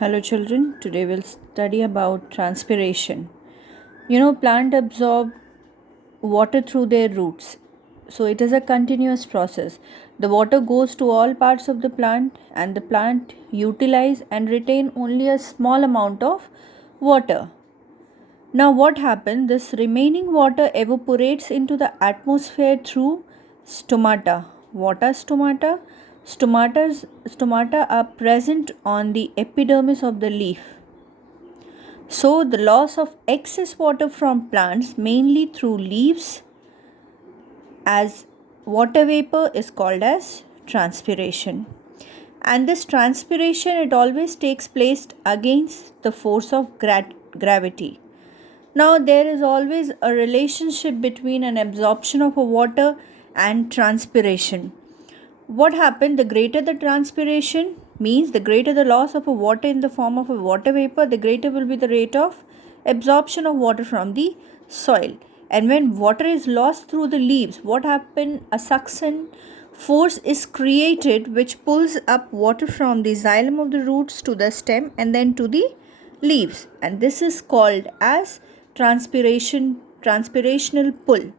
Hello children, today we'll study about transpiration. Plant absorb water through their roots. So it is a continuous process. The water goes to all parts of the plant and the plant utilize and retain only a small amount of water. Now what happens? This remaining water evaporates into the atmosphere through stomata. What are stomata? Stomata are present on the epidermis of the leaf. So the loss of excess water from plants mainly through leaves as water vapor is called as transpiration. And this transpiration, it always takes place against the force of gravity. Now, there is always a relationship between an absorption of a water and transpiration. What happened? The greater the transpiration means the greater the loss of a water in the form of a water vapor, the greater will be the rate of absorption of water from the soil. And when water is lost through the leaves, what happened? A suction force is created which pulls up water from the xylem of the roots to the stem and then to the leaves, and this is called as transpirational pull.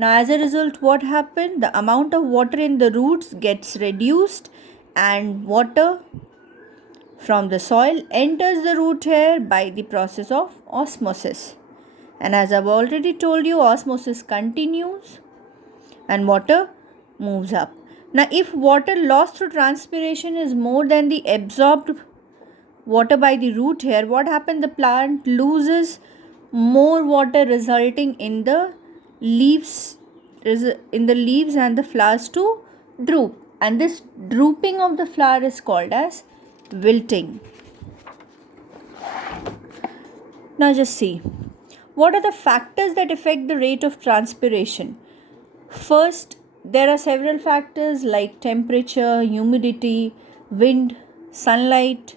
Now as a result, what happened? The amount of water in the roots gets reduced and water from the soil enters the root hair by the process of osmosis. And as I've already told you, osmosis continues and water moves up. Now if water lost through transpiration is more than the absorbed water by the root hair, what happens? The plant loses more water, resulting in the leaves and the flowers to droop, and this drooping of the flower is called as wilting. Now just see, what are the factors that affect the rate of transpiration? First, there are several factors like temperature, humidity, wind, sunlight.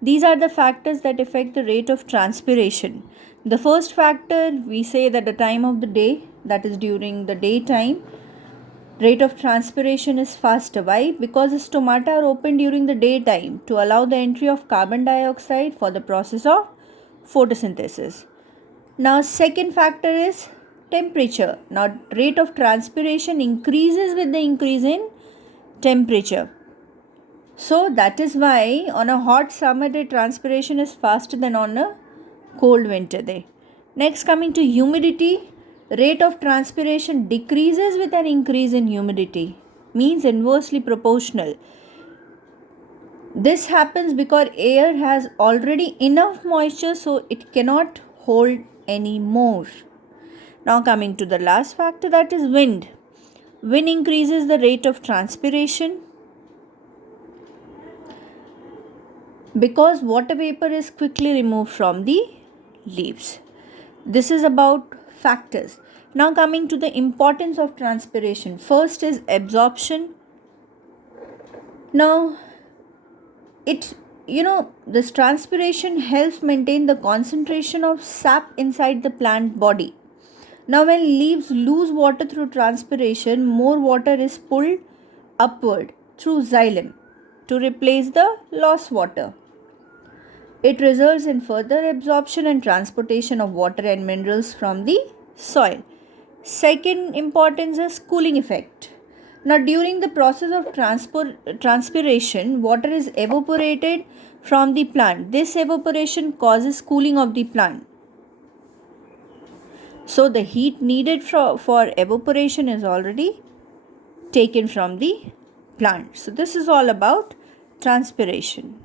These are the factors that affect the rate of transpiration. The first factor, we say that the time of the day, that is during the daytime, rate of transpiration is faster. Why? Because the stomata are open during the daytime to allow the entry of carbon dioxide for the process of photosynthesis. Now, second factor is temperature. Now, rate of transpiration increases with the increase in temperature. So that is why on a hot summer day transpiration is faster than on a cold winter day. Next, coming to humidity, rate of transpiration decreases with an increase in humidity, means inversely proportional. This happens because air has already enough moisture, so it cannot hold any more. Now coming to the last factor, that is wind. Wind increases the rate of transpiration because water vapor is quickly removed from the leaves. This is about factors. Now coming to the importance of transpiration. First is absorption. Now this transpiration helps maintain the concentration of sap inside the plant body. Now when leaves lose water through transpiration, more water is pulled upward through xylem to replace the lost water. It results in further absorption and transportation of water and minerals from the soil. Second importance is cooling effect. Now during the process of transpiration, water is evaporated from the plant. This evaporation causes cooling of the plant. So the heat needed for evaporation is already taken from the plant. So this is all about transpiration.